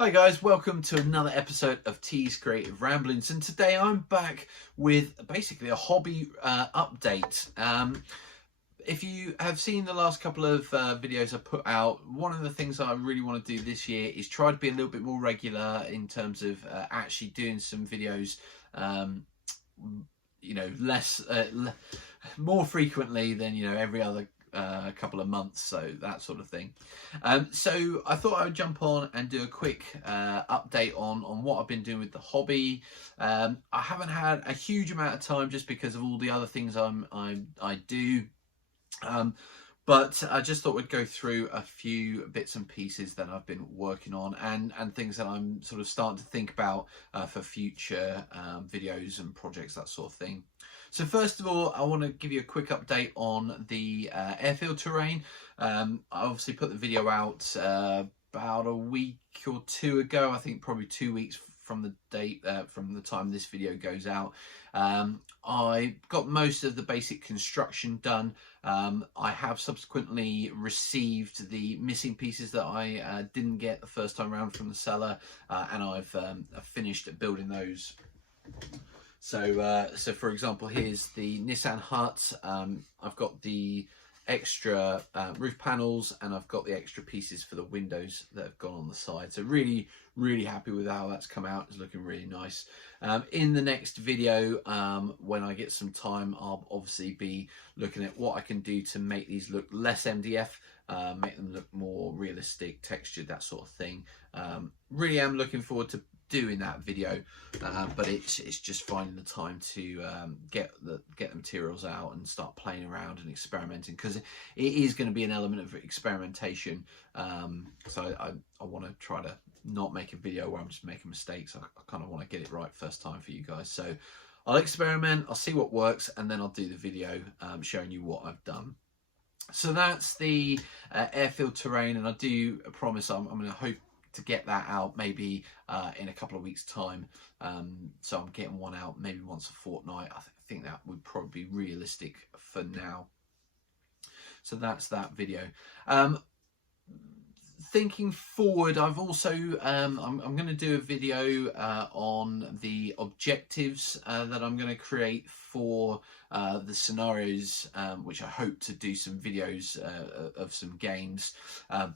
Hi guys, welcome to another episode of T's Creative Ramblings, and today I'm back with basically a hobby update. If you have seen the last couple of videos I put out, one of the things I really want to do this year is try to be a little bit more regular in terms of actually doing some videos, more frequently than every other couple of months, so that sort of thing. So I thought I would jump on and do a quick update on what I've been doing with the hobby. I haven't had a huge amount of time just because of all the other things I do. But I just thought we'd go through a few bits and pieces that I've been working on and things that I'm sort of starting to think about for future videos and projects, that sort of thing. So first of all, I want to give you a quick update on the airfield terrain. I obviously put the video out about a week or two ago, I think probably 2 weeks from the date, from the time this video goes out. I got most of the basic construction done. I have subsequently received the missing pieces that I didn't get the first time around from the seller, and I've finished building those. So for example, here's the Nissan hut. I've got the extra roof panels, and I've got the extra pieces for the windows that have gone on the side. So really happy with how that's come out. It's looking really nice. In the next video, when I get some time, I'll obviously be looking at what I can do to make these look less MDF, make them look more realistic, textured, that sort of thing. Really am looking forward to doing that video, but it's just finding the time to get the materials out and start playing around and experimenting, because it is going to be an element of experimentation. So I want to try to not make a video where I'm just making mistakes. I kind of want to get it right first time for you guys. So I'll experiment, I'll see what works, and then I'll do the video showing you what I've done. So that's the airfield terrain, and I do promise I'm going to hope to get that out maybe in a couple of weeks time. So I'm getting one out maybe once a fortnight. I think that would probably be realistic for now. So that's that video. Thinking forward, I've also I'm going to do a video on the objectives that I'm going to create for the scenarios, which I hope to do some videos of some games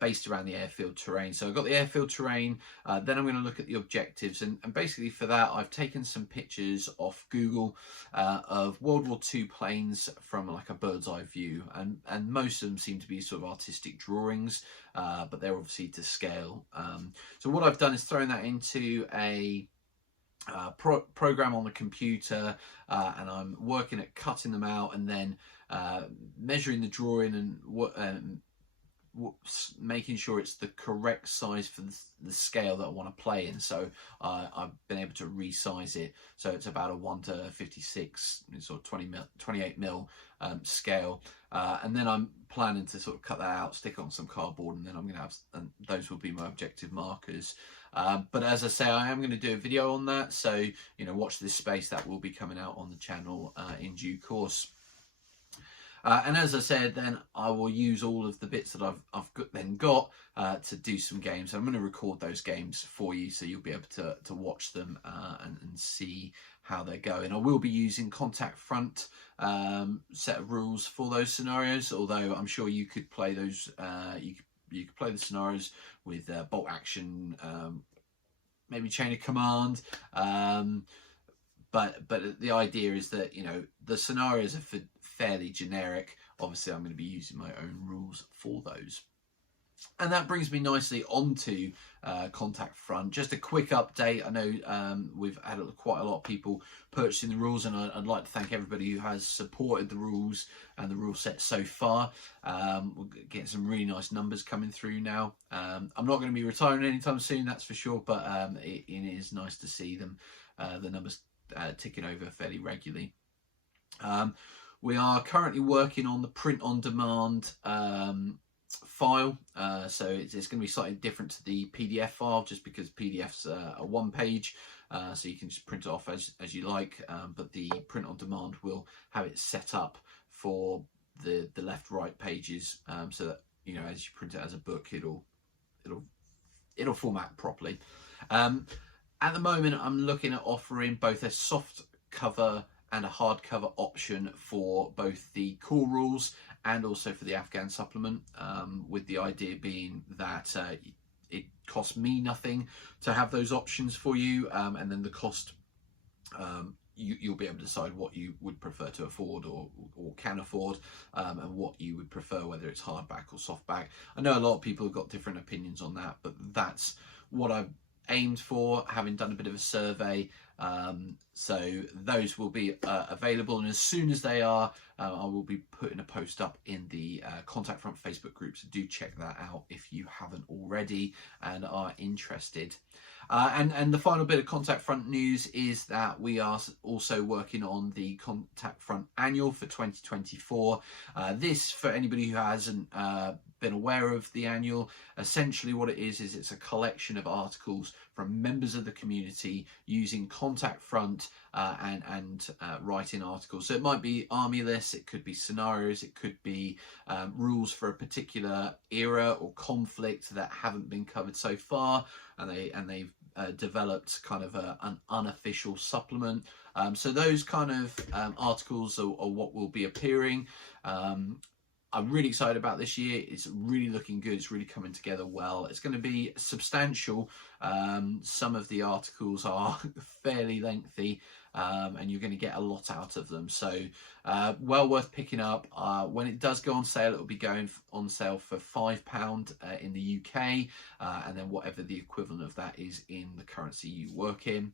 based around the airfield terrain. So I've got the airfield terrain, then I'm going to look at the objectives, and basically for that I've taken some pictures off Google of World War II planes from like a bird's eye view, and most of them seem to be sort of artistic drawings, but they're obviously to scale. So what I've done is thrown that into a program on the computer, and I'm working at cutting them out and then measuring the drawing and making sure it's the correct size for the scale that I want to play in. So I've been able to resize it so it's about a 1:56, sort of 28 mil scale, and then I'm planning to sort of cut that out, stick it on some cardboard, and then I'm going to have, and those will be my objective markers. But as I say, I am going to do a video on that, so watch this space. That will be coming out on the channel in due course. And as I said, then I will use all of the bits that I've got to do some games. I'm going to record those games for you, so you'll be able to watch them and see how they're going. I will be using contact front set of rules for those scenarios, although I'm sure you could play those. You could play the scenarios with bolt action, maybe chain of command. But the idea is that the scenarios are fairly generic. Obviously, I'm going to be using my own rules for those. And that brings me nicely onto Contact Front. Just a quick update. I know we've had quite a lot of people purchasing the rules, and I'd like to thank everybody who has supported the rules and the rule set so far. We're getting some really nice numbers coming through now. I'm not going to be retiring anytime soon, that's for sure, but it is nice to see them, the numbers ticking over fairly regularly. We are currently working on the print on demand file, so it's going to be slightly different to the PDF file, just because PDF's a one page, so you can just print it off as you like, but the print on demand will have it set up for the left right pages, so that as you print it as a book, it'll it'll format properly. At the moment, I'm looking at offering both a soft cover and a hardcover option for both the core rules and also for the Afghan supplement, with the idea being that it costs me nothing to have those options for you, and then the cost, you'll be able to decide what you would prefer to afford or can afford, and what you would prefer, whether it's hardback or softback. I know a lot of people have got different opinions on that, but that's what I've aimed for, having done a bit of a survey. So those will be available, and as soon as they are, I will be putting a post up in the Contact Front Facebook group, so do check that out if you haven't already and are interested. And the final bit of Contact Front news is that we are also working on the Contact Front Annual for 2024. This, for anybody who hasn't been aware of the annual, essentially what it is it's a collection of articles from members of the community using Contact Front and writing articles. So it might be army lists, it could be scenarios, it could be rules for a particular era or conflict that haven't been covered so far, and they've developed kind of an unofficial supplement. So those kind of articles are what will be appearing. I'm really excited about this year. It's really looking good. It's really coming together well. It's going to be substantial. Some of the articles are fairly lengthy, and you're going to get a lot out of them. So well worth picking up. When it does go on sale, it will be going on sale for £5 in the UK, and then whatever the equivalent of that is in the currency you work in.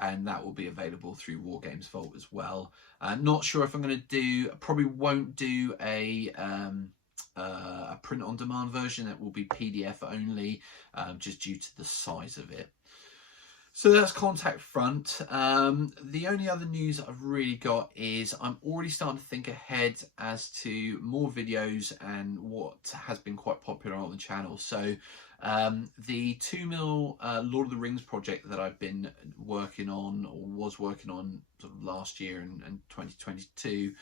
And that will be available through Wargames Vault as well. Not sure if I'm going to do, probably won't do a print on demand version. That will be PDF only, just due to the size of it. So that's Contact Front. The only other news I've really got is I'm already starting to think ahead as to more videos and what has been quite popular on the channel. So the 2mm Lord of the Rings project that I've been working on, or was working on sort of last year and 2022,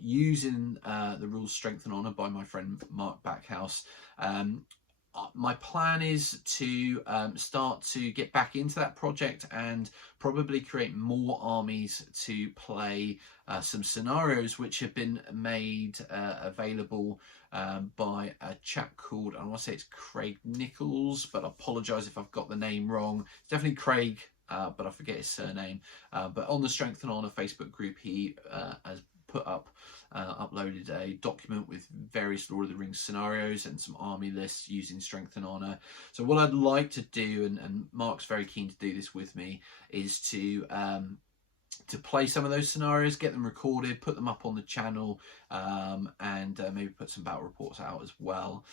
using the rules Strength and Honour by my friend Mark Backhouse. My plan is to start to get back into that project and probably create more armies to play some scenarios which have been made available by a chap called, I want to say it's Craig Nichols, but I apologise if I've got the name wrong. It's definitely Craig, but I forget his surname. But on the Strength and Honour Facebook group, he has put up, uploaded a document with various Lord of the Rings scenarios and some army lists using Strength and Honour. So what I'd like to do, and Mark's very keen to do this with me, is to play some of those scenarios, get them recorded, put them up on the channel, and maybe put some battle reports out as well.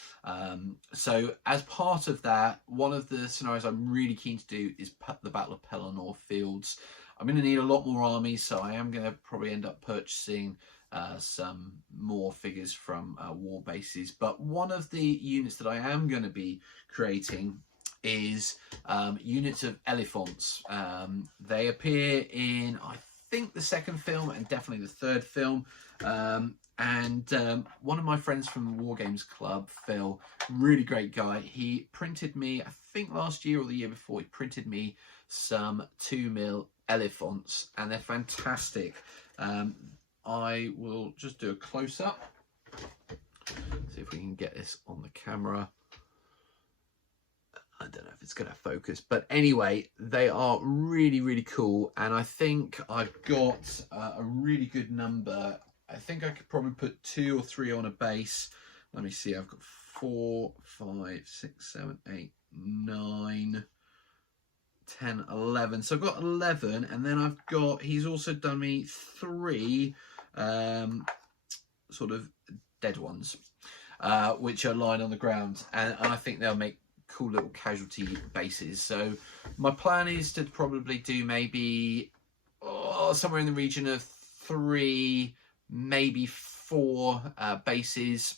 So as part of that, one of the scenarios I'm really keen to do is the Battle of Pelennor Fields. I'm going to need a lot more armies, so I am going to probably end up purchasing some more figures from war bases. But one of the units that I am going to be creating is units of elephants. They appear in, I think, the second film and definitely the third film. And one of my friends from the Wargames Club, Phil, really great guy, he printed me, I think last year or the year before, he printed me some 2mm elephants, and they're fantastic. I will just do a close-up, see if we can get this on the camera. I don't know if it's going to focus, but anyway, they are really, really cool, and I think I've got a really good number. I think I could probably put 2 or 3 on a base. Let me see, I've got 4, 5, 6, 7, 8, 9, 10, 11. So I've got 11, and then I've got, he's also done me 3 sort of dead ones, which are lying on the ground, and I think they'll make cool little casualty bases. So my plan is to probably do maybe somewhere in the region of 3, maybe 4 bases,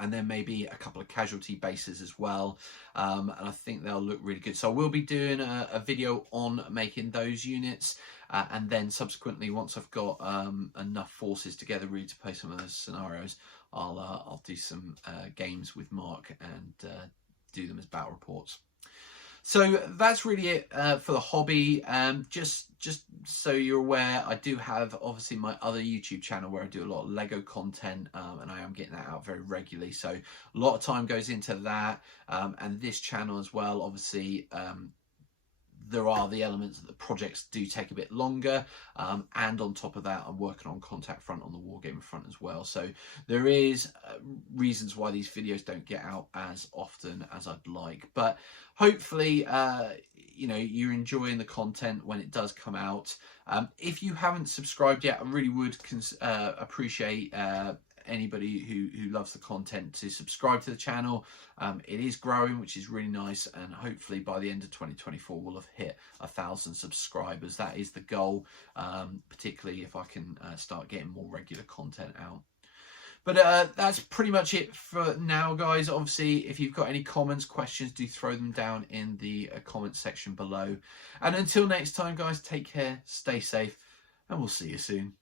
and then maybe a couple of casualty bases as well, and I think they'll look really good. So I will be doing a video on making those units, and then subsequently, once I've got enough forces together really to play some of those scenarios, I'll do some games with Mark and do them as battle reports. So that's really it for the hobby. Just so you're aware, I do have obviously my other YouTube channel where I do a lot of Lego content, and I am getting that out very regularly. So a lot of time goes into that, and this channel as well. Obviously, there are the elements that the projects do take a bit longer, and on top of that, I'm working on Contact Front on the Wargaming front as well. So there is reasons why these videos don't get out as often as I'd like, but hopefully you know, you're enjoying the content when it does come out. If you haven't subscribed yet, I really would appreciate anybody who loves the content to subscribe to the channel. It is growing, which is really nice, and hopefully by the end of 2024 we'll have hit 1,000 subscribers. That is the goal, particularly if I can start getting more regular content out. But that's pretty much it for now, guys. Obviously, if you've got any comments, questions, do throw them down in the comment section below. And until next time, guys, take care, stay safe, and we'll see you soon.